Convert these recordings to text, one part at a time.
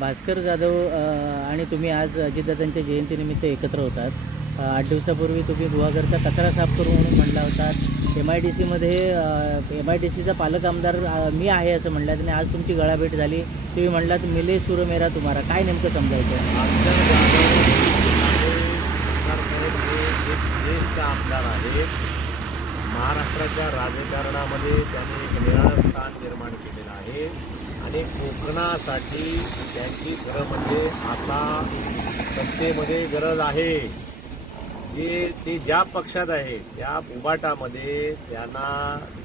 भास्कर जाधव आणि तुम्ही आज अजितदादांच्या जयंतीनिमित्त एकत्र होतात. 8 दिवसापूर्वी तुम्ही गुहागरचा कचरा साफ करू म्हणून म्हणला होतात. MIDCमध्ये MIDCचा पालक आमदार मी आहे असं म्हणलात आणि आज तुमची गळाभेट झाली. तुम्ही म्हणलात मिले सूर मेरा तुम्हारा. काय नेमकं समजायचं? भास्कर जाधव एक ज्येष्ठ आमदार आहेत. महाराष्ट्राच्या राजकारणामध्ये त्यांनी एक निराळं स्थान निर्माण केलेलं आहे आणि कोकणासाठी त्यांची खरं म्हणजे आता सत्तेमध्ये गरज आहे. ते ज्या पक्षात आहे त्या उबाटामध्ये त्यांना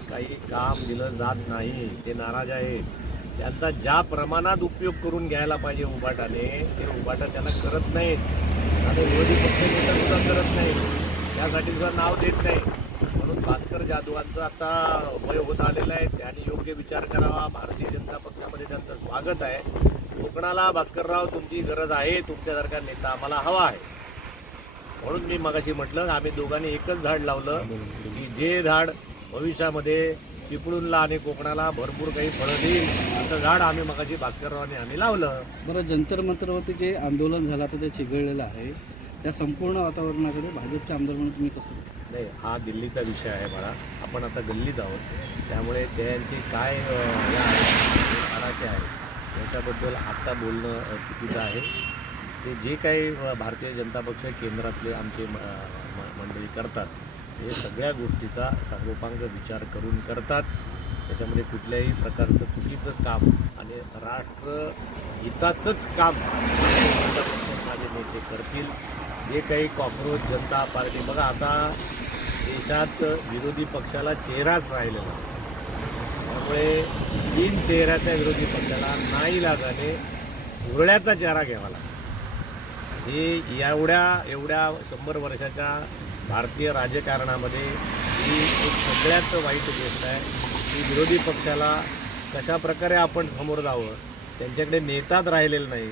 काही काम दिलं जात नाही. ते नाराज आहेत. त्यांचा ज्या प्रमाणात उपयोग करून घ्यायला पाहिजे उबाटाने ते उबाटा त्यांना करत नाहीत. आता विरोधी पक्ष नेता सुद्धा करत नाही. त्यासाठी सुद्धा नाव देत नाही. म्हणून भास्कर जाधवांचं आता वय होत आलेलं आहे. त्यांनी योग्य विचार करावा. भारतीय जनता पक्षामध्ये त्यांचं स्वागत आहे. कोकणाला भास्करराव तुमची गरज आहे. तुमच्यासारखा नेता आम्हाला हवा आहे. म्हणून मी मगाशी म्हटलं आम्ही दोघांनी एकच झाड लावलं की जे झाड भविष्यामध्ये चिपळूणला आणि कोकणाला भरपूर काही फळं देईल असं झाड आम्ही मगाशी भास्कररावांनी आम्ही लावलं. बरं, जंतर मंतरवरती जे आंदोलन झालं आता ते चिघळलेलं आहे, त्या संपूर्ण वातावरणाकडे भाजपचे आमदार म्हणून तुम्ही कसं? नाही, हा दिल्लीचा विषय आहे मला. आपण आता गल्लीत आहोत. त्यामुळे त्यांची काय आराचे आहे याच्याबद्दल आत्ता बोलणं चुकीचं आहे. ते जे काही भारतीय जनता पक्ष केंद्रातले आमचे मंडळी करतात हे सगळ्या गोष्टीचा सांगोपांग विचार करून करतात. त्याच्यामध्ये कुठल्याही प्रकारचं चुकीचं काम आणि राष्ट्रहिताचंच काम माझे नेते करतील. जे काही कॉक्रोच जनता पार्टी बघा, आता देशात विरोधी पक्षाला चेहराच राहिलेला नाही. त्यामुळे 3 चेहऱ्याच्या विरोधी पक्षाला नाईलाजाने घोरळ्याचा चेहरा घ्यावा लागला. हे एवढ्या 100 वर्षाच्या भारतीय राजकारणामध्ये ही एक सगळ्यात वाईट गोष्ट आहे की विरोधी पक्षाला कशा प्रकारे आपण समोर जावं. त्यांच्याकडे नेताच राहिलेलं नाही.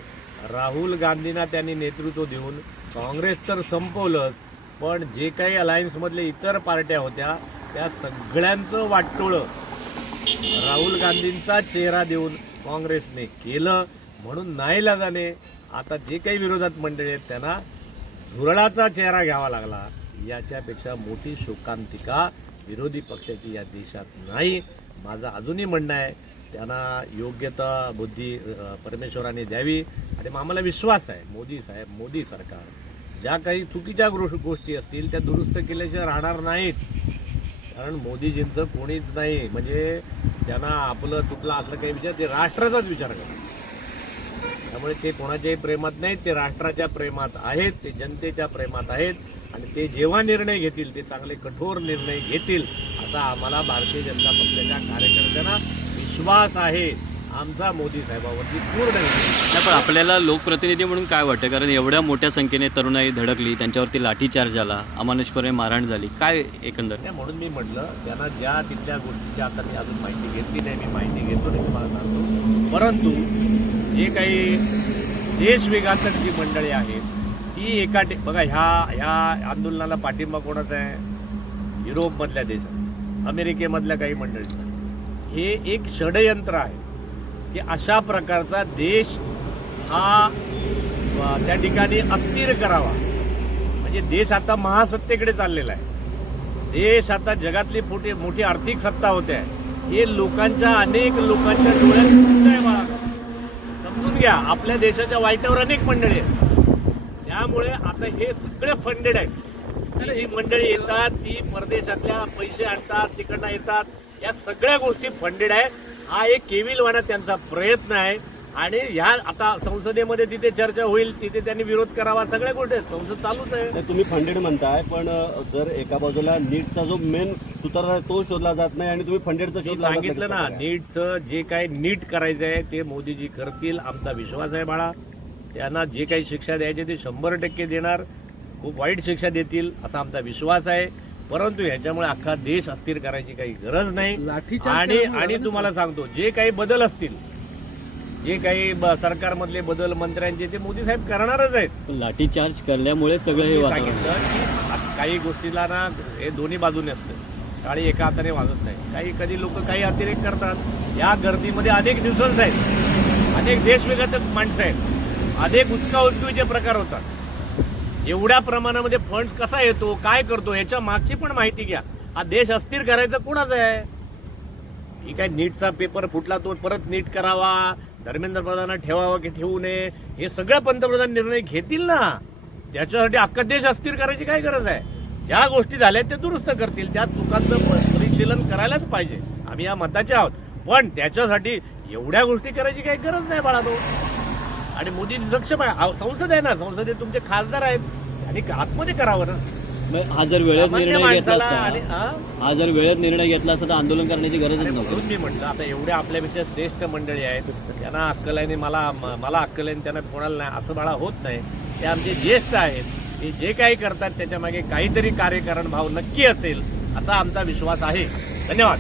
राहुल गांधींना त्यांनी नेतृत्व देऊन काँग्रेस तर संपवलंच, पण जे काही अलायन्समधले इतर पार्ट्या होत्या त्या सगळ्यांचं वाटोळं राहुल गांधींचा चेहरा देऊन काँग्रेसने केलं. म्हणून नाईलाजाने आता जे काही विरोधात मंडळी आहेत त्यांना झुरळाचा चेहरा घ्यावा लागला. याच्यापेक्षा मोठी शोकांतिका विरोधी पक्षाची या देशात नाही. माझं अजूनही म्हणणं आहे त्यांना योग्यता बुद्धी परमेश्वराने द्यावी. आणि आम्हाला विश्वास आहे मोदी साहेब, मोदी सरकार ज्या काही चुकीच्या गोष्टी असतील त्या दुरुस्त केल्याशिवाय राहणार नाहीत. कारण मोदीजींचं कोणीच नाही म्हणजे त्यांना आपलं तुटलं असलं काही विचार, ते राष्ट्राचाच विचार करतात. त्यामुळे ते कोणाच्याही प्रेमात नाहीत. ते राष्ट्राच्या प्रेमात आहेत. ते जनतेच्या प्रेमात आहेत. आणि ते जेव्हा निर्णय घेतील ते चांगले कठोर निर्णय घेतील असा आम्हाला भारतीय जनता पक्षाच्या कार्यकर्त्यांना विश्वास आहे. आमचा मोदी साहेबांवरती पूर्ण नाही, पण आपल्याला लोकप्रतिनिधी म्हणून काय वाटतं? कारण एवढ्या मोठ्या संख्येने तरुणाई धडकली, त्यांच्यावरती लाठीचार्ज झाला, अमानुषपणे मारहाण झाली, काय एकंदर? नाही, म्हणून मी म्हटलं त्यांना ज्या तिथल्या गोष्टीची आता मी अजून माहिती घेतली नाही. मी माहिती घेतो नाही तुम्हाला सांगतो. परंतु जे काही देशविघातक जी मंडळी आहेत ती बघा ह्या आंदोलनाला पाठिंबा कोणाचा आहे? युरोपमधल्या देशात, अमेरिकेमधल्या काही मंडळींचा. हे एक षडयंत्र आहे की अशा प्रकारचा देश हा त्या ठिकाणी अस्थिर करावा. म्हणजे देश आता महासत्तेकडे चाललेला आहे. देश आता जगातली मोठी आर्थिक सत्ता होते आहे. हे अनेक लोकांच्या डोळ्यात दिसत आहे. बाळा समजून घ्या, आपल्या देशाच्या वाईटावर अनेक मंडळी आहेत. त्यामुळे आता हे सगळे फंडेड आहेत. ही मंडळी येतात, ती परदेशातल्या पैसे आणतात, तिकडनं येतात. या सगळ्या गोष्टी फंडेड आहे. हा एक केविलवाणा त्यांचा प्रयत्न आहे. आणि ह्या आता संसदेमध्ये तिथे चर्चा होईल, तिथे त्यांनी विरोध करावा, सगळ्या गोष्टी संसद चालूच आहे. तुम्ही फंडेड म्हणताय, पण जर एका बाजूला नीटचा जो मेन सूत्रधार आहे तो शोधला जात नाही आणि तुम्ही फंडेडचा शोध सांगितलं ना, नीटचं जे काही नीट करायचं आहे ते मोदीजी करतील. आमचा विश्वास आहे बाळा. त्यांना जे काही शिक्षा द्यायची ते 100% देणार. खूप वाईट शिक्षा देतील असा आमचा विश्वास आहे. परंतु ह्याच्यामुळे अख्खा देश अस्थिर करायची काही गरज नाही. आणि तुम्हाला सांगतो जे काही बदल असतील, जे काही सरकारमधले बदल मंत्र्यांचे ते मोदी साहेब करणारच आहेत. लाठीचार्ज करण्यामुळे सगळं हे सांगितलं की काही गोष्टीला ना हे दोन्ही बाजूने असतं. टाळी एका हाताने वाजत नाही. कधी लोक काही अतिरेक करतात. या गर्दीमध्ये अनेक दिवसांच आहेत. अनेक देशविघातक माणसं आहेत, अनेक उचकाउचकीचे प्रकार होतात. एवढ्या प्रमाणामध्ये फंड्स कसा येतो, काय करतो, ह्याच्या मागची पण माहिती घ्या. हा देश अस्थिर करायचा कोणाचा आहे? ठीक आहे, नीटचा पेपर फुटला तो परत नीट करावा, धर्मेंद्र प्रधानांना ठेवावा की ठेवू नये, हे सगळं पंतप्रधान निर्णय घेतील ना. त्याच्यासाठी अख्खा देश अस्थिर करायची काय गरज आहे? ज्या गोष्टी झाल्या ते दुरुस्त करतील, त्या चुकांचं परिशीलन करायलाच पाहिजे. आम्ही या मताचे आहोत, पण त्याच्यासाठी एवढ्या गोष्टी करायची काही गरज नाही बाळानो. आणि मोदी सक्षम आहे, संसद आहे ना, संसदेत तुमचे खासदार आहेत, आणि आतमध्ये करावं ना. हा जर वेळेत सामान्य निर्णय घेतला माणसाला आणि असता हा जर वेळेत निर्णय घेतला असता तर आंदोलन करण्याची गरजच नव्हती. म्हणून मी म्हटलं आता एवढ्या आपल्यापेक्षा श्रेष्ठ मंडळी आहेत, त्यांना अक्कल आहे, मला अक्कल आहे, त्यांना कोणाला नाही असं बाळा होत नाही. ते आमचे ज्येष्ठ आहेत, ते जे काही करतात त्याच्या मागे काहीतरी कार्यकारण भाव नक्की असेल असा आमचा विश्वास आहे. धन्यवाद.